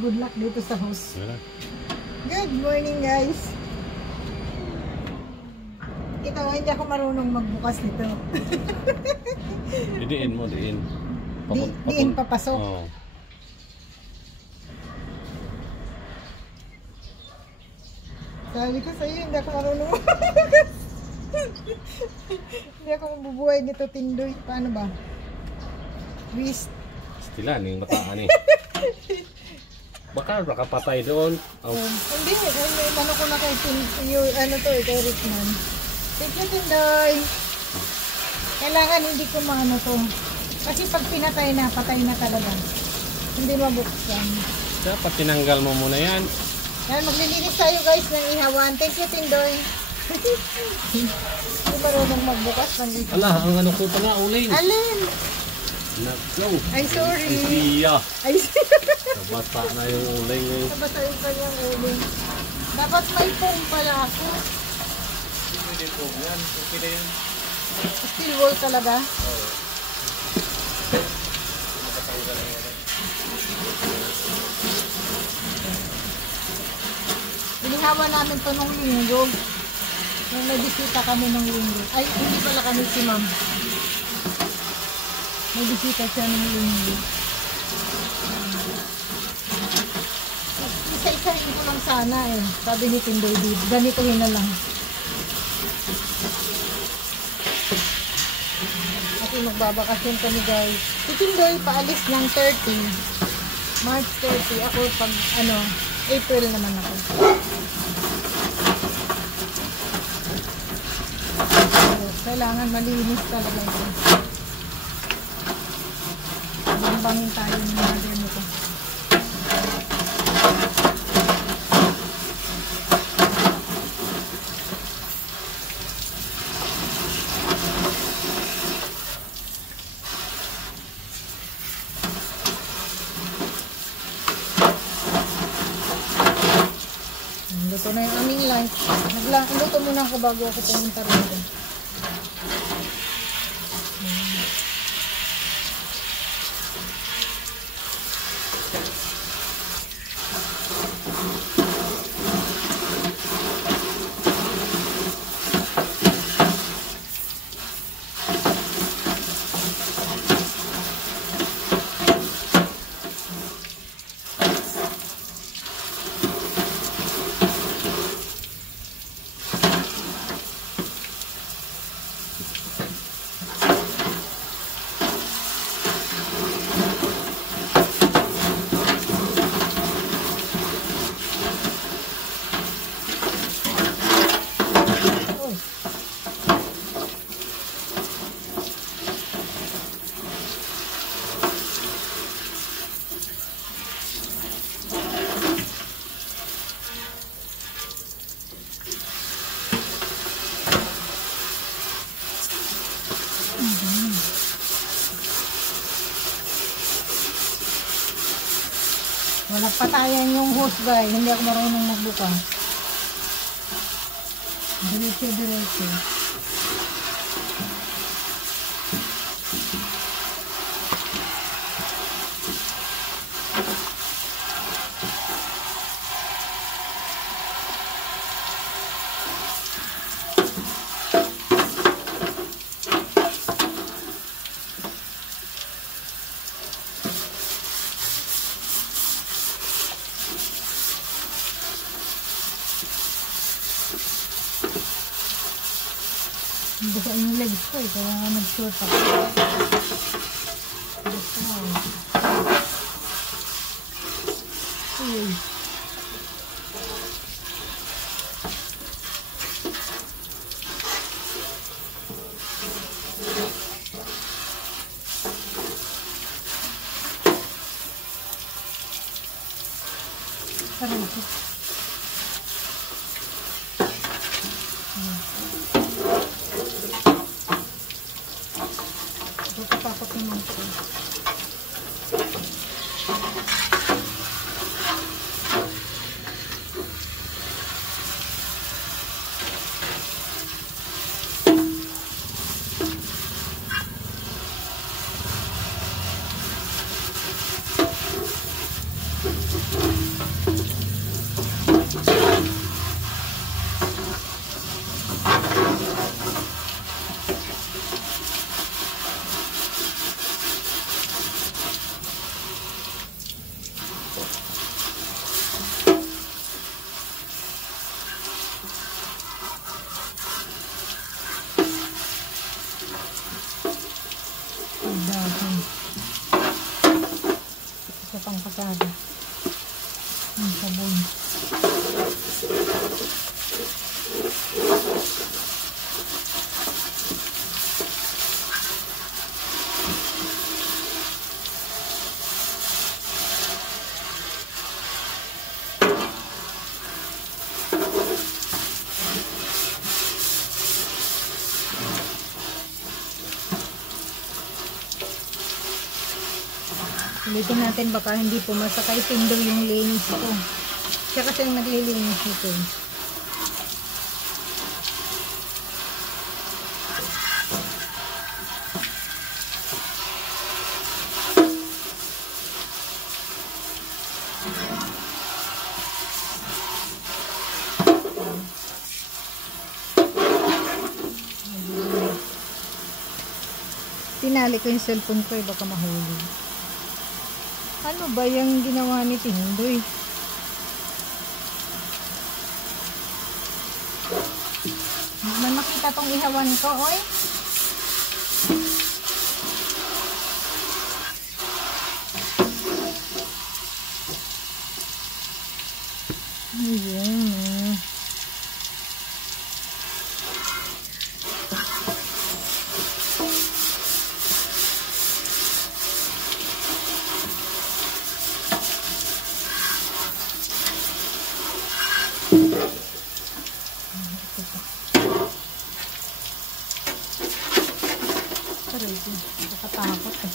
Good luck dito sa house. Good morning, guys. Ito, hindi ako marunong magbukas nito. Diin mo, diin. Diin papasok. Oh. Sabi ko sa'yo, hindi ako marunong magbukas. Hindi ako mabubuhay nito, Tindoy. Paano ba? Twist. Stilan, yung bataan eh. Baka nakapatay doon. Oh. Hindi, ano ko na kay kay Rickman. Thank you, Tindoy. Kailangan hindi ko maano to. Kasi pag pinatay na, patay na talaga. Hindi mabuksan. Dapat tinanggal mo muna yan. Yan, maglilinis tayo guys ng ihawan. Thank you, Tindoy. Hindi marunong magbukas ng ihawan. Ala, ang ano ko pala, uling. Alin? Nako. I'm sorry. Siya. Ay, Nabasa na yung uling eh. nabasa yung kanyang uling. Dapat may foam pala ako. Hindi po yan. Okay na yan. Steel wool talaga? Oo. Makatanggal na yan. Inihawan namin to nung linggo. Nung may bisita kami nung linggo. Ay, hindi pala kami si ma'am. May bisita siya nung linggo. Isa-isahin ko lang sana eh. Sabi ni Tindoy, ganituhin na lang. Kasi magbabakasyon kami guys. Si Tindoy paalis ng 30. March 30. Ako pag ano, April naman ako. So, kailangan malinis talaga ito. Bangin tayo ng mga ganito. Luto na yung aming lunch. Luto muna ako bago ako pumunta rito. Walang patayan yung hose guys. Hindi ako marunong magbukas. Diretso. Buka yung legs ko eh, kaya nga nag-short ako. Uy. Parang ito. Tapos naman ko. Ang sabon. Ulitin natin baka hindi pumasa kay Tindo yung linis ko. Siya kasi yung naglilinis nito. Tinali ko yung cellphone ko, baka mahulog. Ano ba yung ginawa ni Tindoy? May makita tong ihawan ko, oy. Ayan. Nakatakot eh.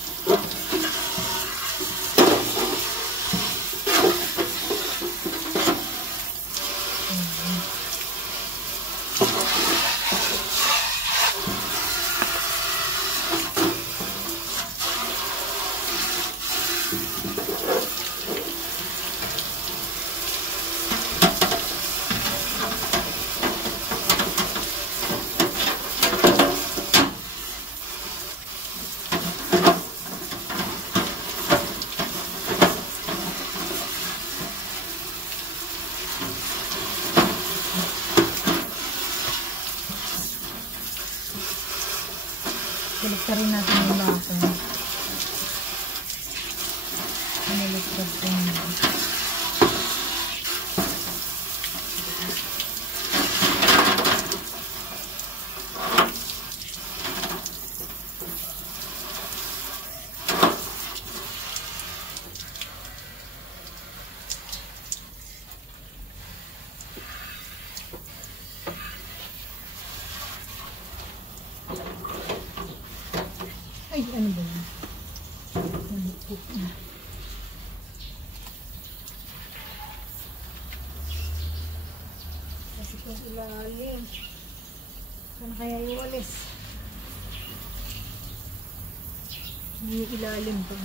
Baliktarin natin yung baka. Baliktad ko na. Ay, ano ba yun? Nalipot na. Kasi itong ilalim. Saan kaya iwalis? May ilalim pa.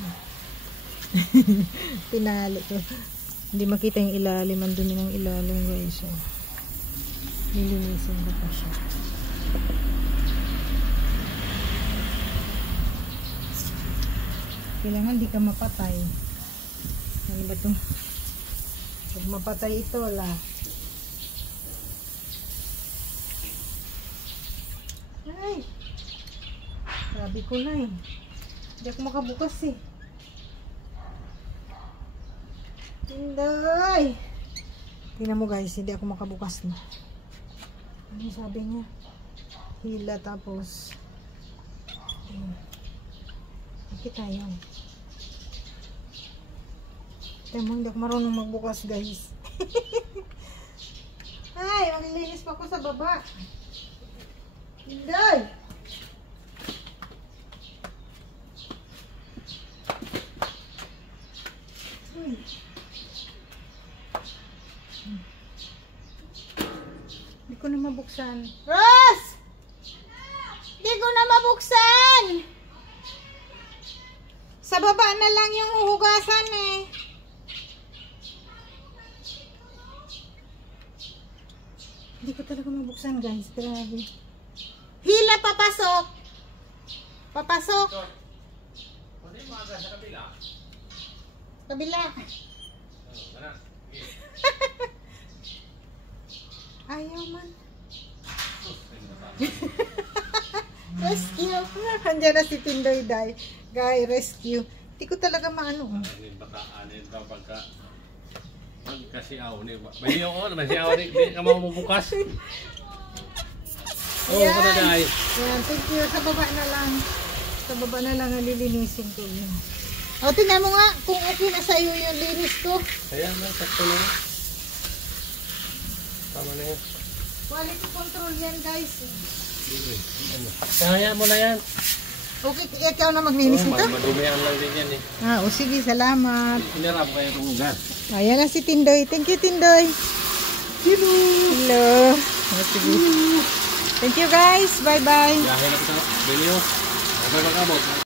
Pinali ko. Hindi makita yung ilalim. Andun yun ang ilalim, guys. Nilinisin ko pa siya. Kailangan di ka mapatay. Ano ba ito? Pag mapatay ito, la. Ay! Grabe ko na eh. Hindi ako makabukas eh. Tinday! Tingnan mo guys, hindi ako makabukas na. Ano sabi niya? Hila tapos kita yun. Tingnan mo, hindi ako marunong magbukas guys. Ay, maglilinis pa ako sa baba. Tinday! Hindi ko na mabuksan. Ross! Hindi ko na mabuksan! Sa baba na lang yung hugasan eh. Hindi ko talaga mabuksan guys. Grabe. Hila, papasok! Papasok! Ano yung mga sa kabila? Kabila. Ayaw man. Rescue. Andiyan na si Tindoy Day. Guy, rescue. Hindi ko talaga maano. Baka ano yung pagka Kasi aw ni. Bayo ko naman si aw ni. Di ka mabubukas. Oo, Ayan. kada dai. Ayan, thank you. Sa baba na lang. Sa baba na lang nalilinisin ko yun. O, tingnan mo nga kung okay na sa'yo yung linis ko. Ayan na, sakto na. Tama na yan. Quality control yan, guys. Kaya mo na yan. Okay, ikaw na maglinis nito? Madumihan lang din yan eh. O sige, salamat. Inarap kayo kung ugat. Ayan na si Tindoy. Thank you, Tindoy. Hello. O, sige. Thank you, guys. Bye-bye. Biyahe na kita. Benyo. Okay, magkabot.